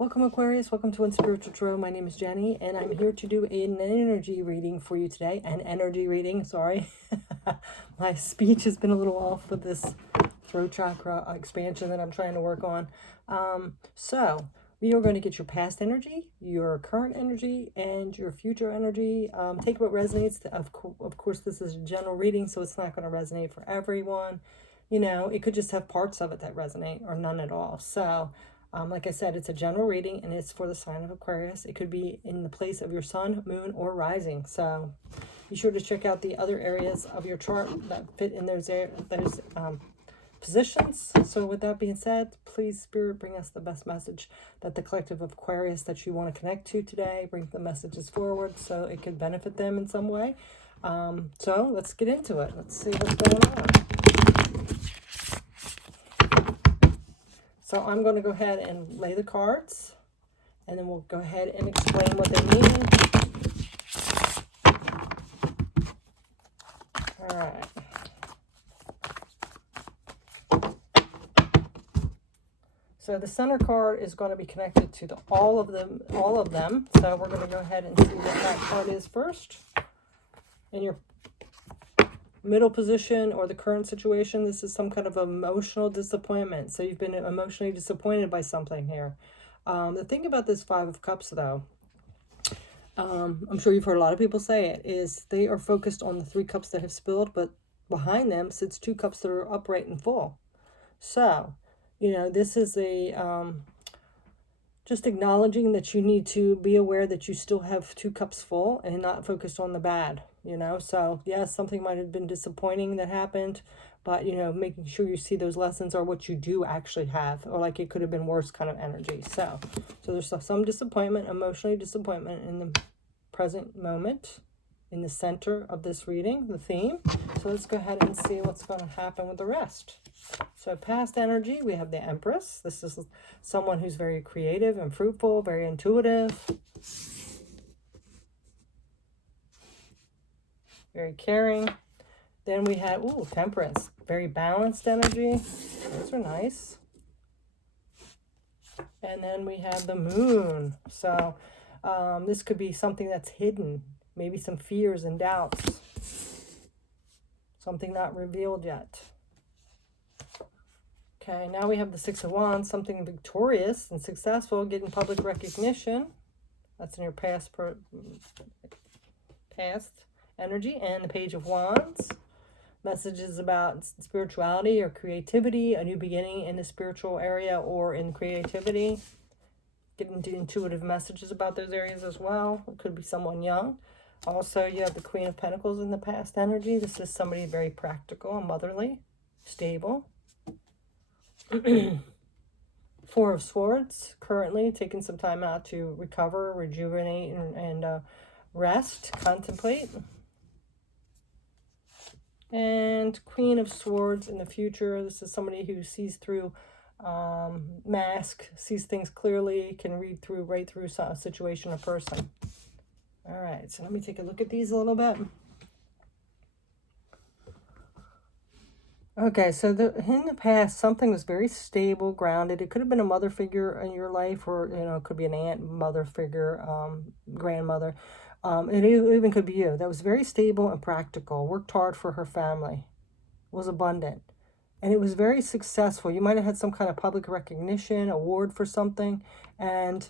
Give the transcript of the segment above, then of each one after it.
Welcome Aquarius, welcome to Unspiritual Tarot. My name is Jenny and I'm here to do an energy reading for you today. An energy reading, sorry. My speech has been a little off with this throat chakra expansion that I'm trying to work on. So we are going to get your past energy, your current energy, and your future energy. Take what resonates. Of course, this is a general reading, so it's not going to resonate for everyone. You know, it could just have parts of it that resonate or none at all. So like I said, it's a general reading and it's for the sign of Aquarius. It could be in the place of your sun, moon, or rising. So be sure to check out the other areas of your chart that fit in those positions. So with that being said, please, Spirit, bring us the best message that the collective of Aquarius that you want to connect to today. Bring the messages forward so it could benefit them in some way. So let's get into it. Let's see what's going on. So I'm going to go ahead and lay the cards, and then we'll go ahead and explain what they mean. All right. So the center card is going to be connected to all of them. So we're going to go ahead and see what that card is first. In your middle position or the current situation, this is some kind of emotional disappointment. So you've been emotionally disappointed by something here. The thing about this Five of Cups, though, I'm sure you've heard a lot of people say it, is they are focused on the 3 cups that have spilled, but behind them sits 2 cups that are upright and full. So, you know, this is a just acknowledging that you need to be aware that you still have 2 cups full and not focused on the bad, you know. So yes, something might have been disappointing that happened, but you know, making sure you see those lessons are what you do actually have, or like it could have been worse kind of energy. So there's some disappointment, emotionally disappointment in the present moment, in the center of this reading, the theme. So let's go ahead and see what's going to happen with the rest. So past energy, we have the Empress. This is someone who's very creative and fruitful, very intuitive, very caring. Then we have, Temperance, very balanced energy. Those are nice. And then we have the Moon. So this could be something that's hidden, maybe some fears and doubts, something not revealed yet. Okay, now we have the Six of Wands, something victorious and successful, getting public recognition. That's in your past energy. And the Page of Wands, messages about spirituality or creativity, a new beginning in the spiritual area or in creativity. Getting to intuitive messages about those areas as well. It could be someone young. Also, you have the Queen of Pentacles in the past energy. This is somebody very practical and motherly, stable. Four of Swords, currently taking some time out to recover, rejuvenate, and rest, contemplate. And Queen of Swords in the future. This is somebody who sees through mask, sees things clearly, can read through right through a situation or person. All right, so let me take a look at these a little bit. Okay, so in the past, something was very stable, grounded. It could have been a mother figure in your life, or, you know, it could be an aunt, mother figure, grandmother. It even could be you. That was very stable and practical, worked hard for her family, was abundant. And it was very successful. You might have had some kind of public recognition, award for something. And,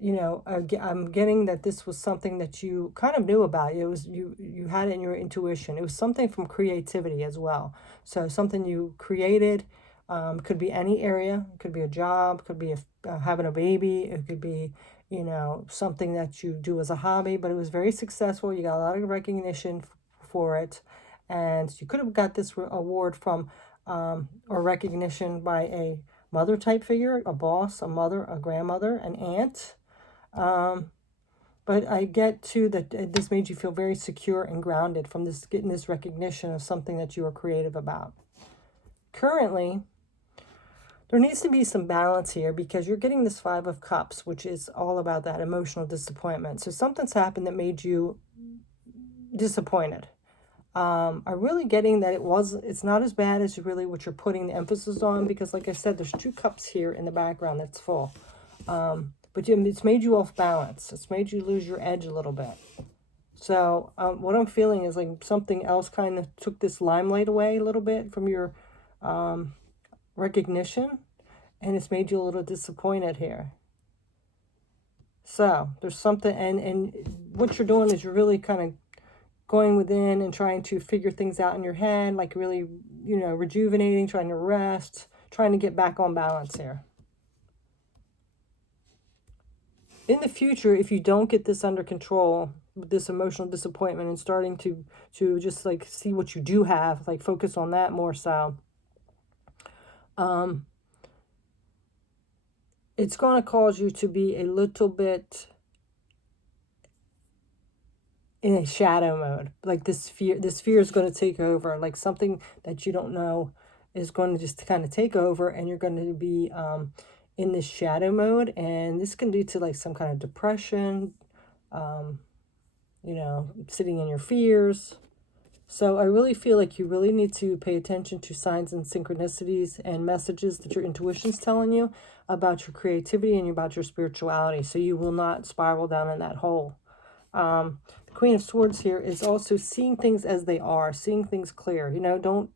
you know, I'm getting that this was something that you kind of knew about. It was you had it in your intuition. It was something from creativity as well. So something you created, could be any area. It could be a job, could be having a baby. It could be, you know, something that you do as a hobby. But it was very successful. You got a lot of recognition for it. And you could have got this award from or recognition by a mother type figure, a boss, a mother, a grandmother, an aunt. But I get too that this made you feel very secure and grounded from this, getting this recognition of something that you are creative about. Currently, there needs to be some balance here because you're getting this Five of Cups, which is all about that emotional disappointment. So something's happened that made you disappointed. I'm really getting that it's not as bad as really what you're putting the emphasis on, because like I said, there's 2 cups here in the background that's full. But it's made you off balance. It's made you lose your edge a little bit. So what I'm feeling is like something else kind of took this limelight away a little bit from your recognition, and it's made you a little disappointed here. So there's something, and what you're doing is you're really kind of going within and trying to figure things out in your head, like really, rejuvenating, trying to rest, trying to get back on balance here. In the future, if you don't get this under control, this emotional disappointment, and starting to just like see what you do have, like focus on that more so, it's going to cause you to be a little bit in a shadow mode. Like this fear is going to take over. Like something that you don't know is going to just kind of take over, and you're going to be in this shadow mode, and this can lead to like some kind of depression, sitting in your fears. So I really feel like you really need to pay attention to signs and synchronicities and messages that your intuition's telling you about your creativity and about your spirituality, so you will not spiral down in that hole. The Queen of Swords here is also seeing things as they are, seeing things clear. Don't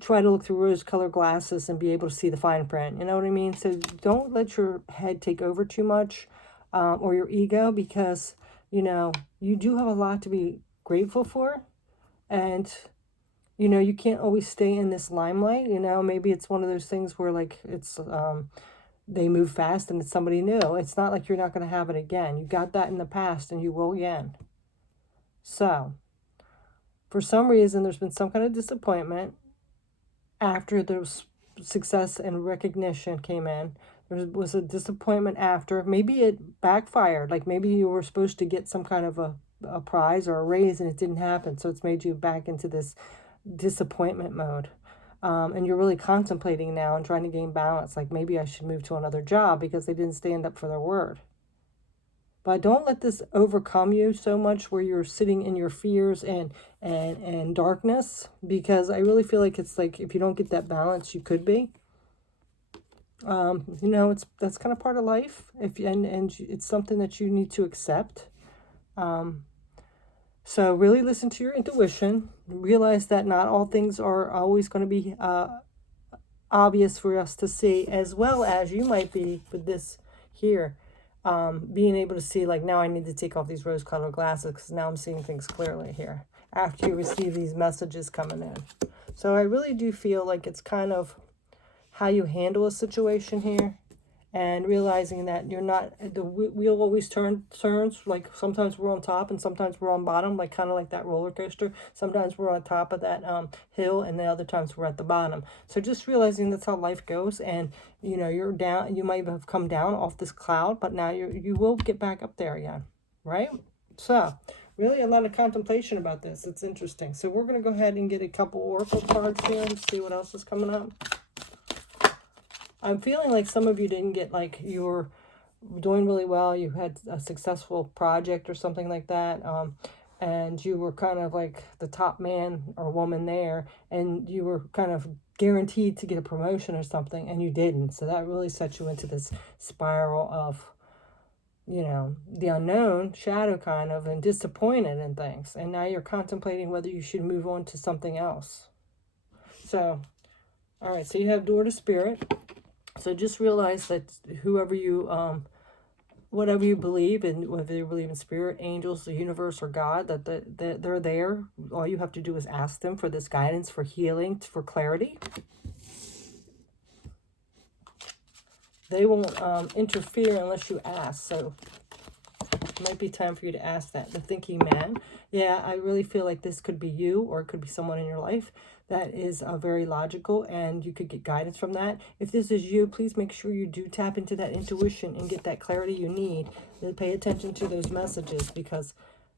try to look through rose-colored glasses and be able to see the fine print. You know what I mean? So don't let your head take over too much, or your ego, because, you do have a lot to be grateful for, and you can't always stay in this limelight. Maybe it's one of those things where like it's they move fast and it's somebody new. It's not like you're not going to have it again. You got that in the past and you will again. So for some reason there's been some kind of disappointment after the success and recognition came in. There was a disappointment after. Maybe it backfired. Like maybe you were supposed to get some kind of a prize or a raise and it didn't happen. So it's made you back into this disappointment mode. And you're really contemplating now and trying to gain balance. Like maybe I should move to another job because they didn't stand up for their word. But don't let this overcome you so much where you're sitting in your fears and darkness, because I really feel like it's like if you don't get that balance, you could be. That's kind of part of life. And it's something that you need to accept. So really listen to your intuition. Realize that not all things are always going to be obvious for us to see, as well as you might be with this here. Being able to see, like, now I need to take off these rose-colored glasses because now I'm seeing things clearly here after you receive these messages coming in. So I really do feel like it's kind of how you handle a situation here, and realizing that you're not, the wheel always turns, like sometimes we're on top and sometimes we're on bottom, like kind of like that roller coaster. Sometimes we're on top of that hill, and the other times we're at the bottom. So just realizing that's how life goes, and you're down, you might have come down off this cloud, but now you will get back up there again, right? So really a lot of contemplation about this. It's interesting. So we're going to go ahead and get a couple oracle cards here and see what else is coming up. I'm feeling like some of you didn't get, like, you're doing really well. You had a successful project or something like that. And you were kind of like the top man or woman there. And you were kind of guaranteed to get a promotion or something. And you didn't. So that really set you into this spiral of, the unknown, shadow kind of, and disappointed in things. And now you're contemplating whether you should move on to something else. So, all right. So you have Door to Spirit. So just realize that whoever you, whatever you believe in, whether you believe in spirit, angels, the universe, or God, that they're there. All you have to do is ask them for this guidance, for healing, for clarity. They won't interfere unless you ask. So it might be time for you to ask that. The Thinking Man. Yeah, I really feel like this could be you, or it could be someone in your life that is very logical, and you could get guidance from that. If this is you, please make sure you do tap into that intuition and get that clarity you need. And pay attention to those messages, because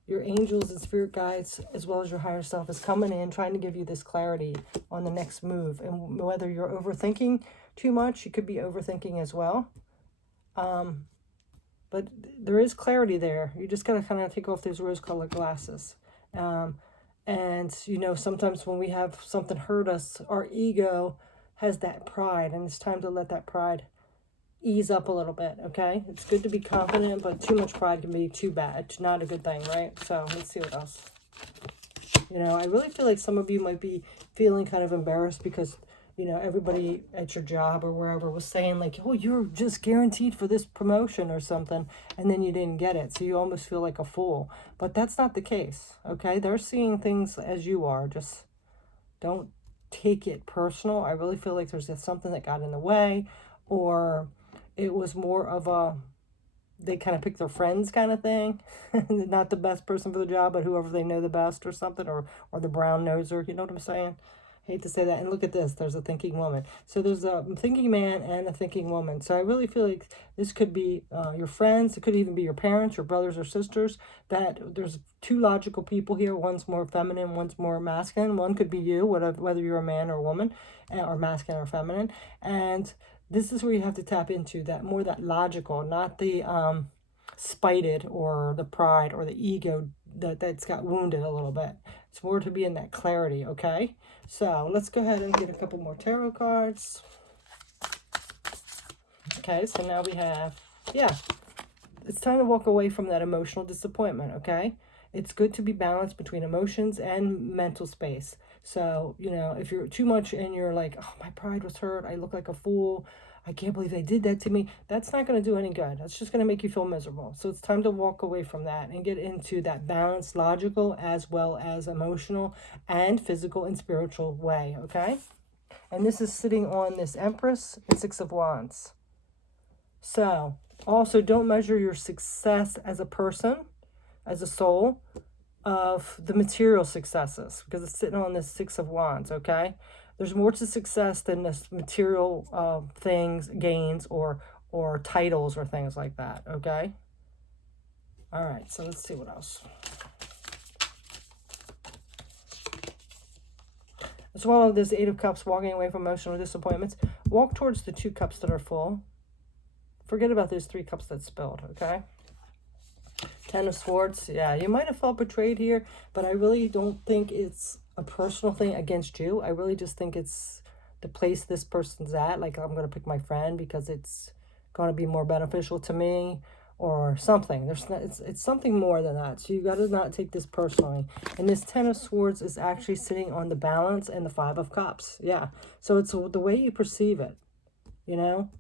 your angels and spirit guides, as well as your higher self, is coming in trying to give you this clarity on the next move. And whether you're overthinking too much, you could be overthinking as well. But there is clarity there. You just got to kind of take off those rose-colored glasses. And, sometimes when we have something hurt us, our ego has that pride, and it's time to let that pride ease up a little bit, okay? It's good to be confident, but too much pride can be too bad. It's not a good thing, right? So let's see what else. You know, I really feel like some of you might be feeling kind of embarrassed because, you know, everybody at your job or wherever was saying like, oh, you're just guaranteed for this promotion or something, and then you didn't get it. So you almost feel like a fool. But that's not the case, okay? They're seeing things as you are. Just don't take it personal. I really feel like there's just something that got in the way, or it was more of a, they kind of pick their friends kind of thing. Not the best person for the job, but whoever they know the best or something, or the brown noser, you know what I'm saying? I hate to say that. And look at this, there's a thinking woman. So there's a thinking man and a thinking woman. So I really feel like this could be your friends. It could even be your parents, your brothers or sisters. That there's two logical people here. One's more feminine, one's more masculine. One could be you, whether you're a man or a woman, or masculine or feminine. And this is where you have to tap into that more, that logical, not the spited or the pride or the ego that's got wounded a little bit. It's more to be in that clarity, okay? So let's go ahead and get a couple more tarot cards. Okay, so now we have, yeah, it's time to walk away from that emotional disappointment, okay? It's good to be balanced between emotions and mental space. So, you know, if you're too much and you're like, oh, my pride was hurt, I look like a fool, I can't believe they did that to me, that's not going to do any good. That's just going to make you feel miserable. So it's time to walk away from that and get into that balanced, logical, as well as emotional and physical and spiritual way, okay? And this is sitting on this Empress and Six of Wands. So also don't measure your success as a person, as a soul, of the material successes, because it's sitting on this Six of Wands, okay? There's more to success than this material things, gains, or titles or things like that, okay? All right, so let's see what else. As well as this Eight of Cups, walking away from emotional disappointments. Walk towards the 2 cups that are full. Forget about those 3 cups that spilled, okay? 10 of Swords, yeah, you might have felt betrayed here, but I really don't think it's a personal thing against you. I really just think it's the place this person's at. Like, I'm going to pick my friend because it's going to be more beneficial to me or something. It's something more than that. So you got to not take this personally. And this 10 of Swords is actually sitting on the Balance and the 5 of Cups. Yeah, so it's the way you perceive it, you know?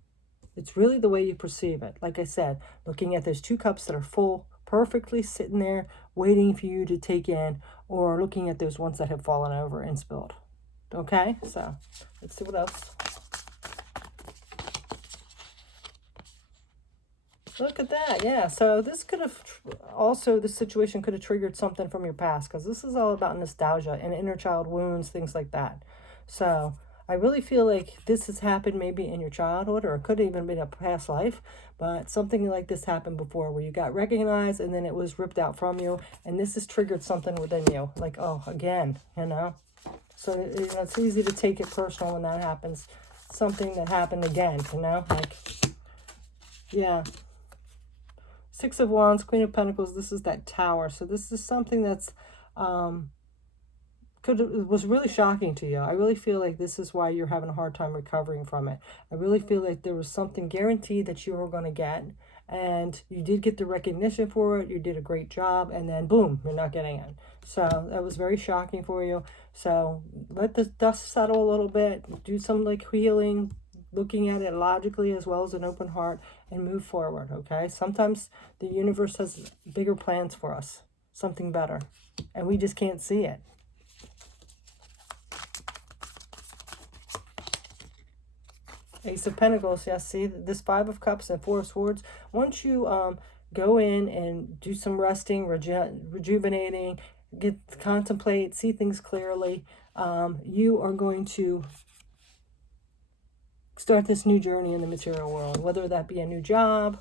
It's really the way you perceive it. Like I said, looking at those 2 cups that are full, perfectly sitting there, waiting for you to take in, or looking at those ones that have fallen over and spilled. Okay, so let's see what else. Look at that, yeah. So this could have also, this situation could have triggered something from your past, because this is all about nostalgia and inner child wounds, things like that. So I really feel like this has happened maybe in your childhood, or it could have even been a past life, but something like this happened before where you got recognized and then it was ripped out from you, and this has triggered something within you, like, oh, again, you know? So it's easy to take it personal when that happens. Something that happened again, you know? Like, yeah. 6 of Wands, Queen of Pentacles, this is that Tower. So this is something that's was really shocking to you. I really feel like this is why you're having a hard time recovering from it. I really feel like there was something guaranteed that you were going to get, and you did get the recognition for it. You did a great job, and then boom, you're not getting it. So that was very shocking for you. So let the dust settle a little bit. Do some like healing, looking at it logically as well as an open heart, and move forward, okay? Sometimes the universe has bigger plans for us, something better, and we just can't see it. Ace of Pentacles, yes, see, this 5 of Cups and 4 of Swords. Once you go in and do some resting, rejuvenating, contemplate, see things clearly, you are going to start this new journey in the material world, whether that be a new job,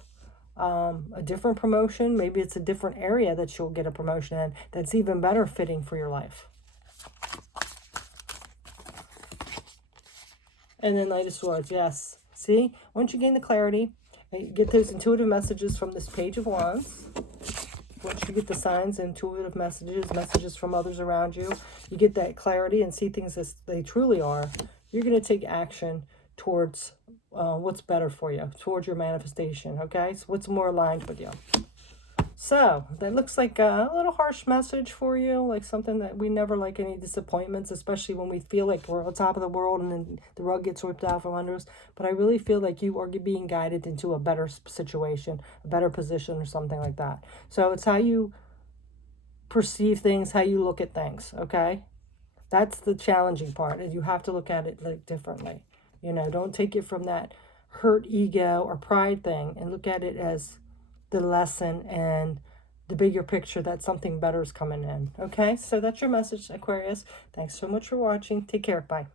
a different promotion. Maybe it's a different area that you'll get a promotion in that's even better fitting for your life. And then Knight of Swords, yes. See, once you gain the clarity, you get those intuitive messages from this Page of Wands. Once you get the signs, intuitive messages from others around you, you get that clarity and see things as they truly are. You're going to take action towards what's better for you towards your manifestation, okay? So what's more aligned with you. So that looks like a little harsh message for you, like something that we never like any disappointments, especially when we feel like we're on top of the world and then the rug gets ripped out from under us. But I really feel like you are being guided into a better situation, a better position or something like that. So it's how you perceive things, how you look at things, okay? That's the challenging part, and you have to look at it like differently. You know, don't take it from that hurt ego or pride thing and look at it as the lesson and the bigger picture that something better is coming in. Okay, so that's your message, Aquarius. Thanks so much for watching. Take care. Bye.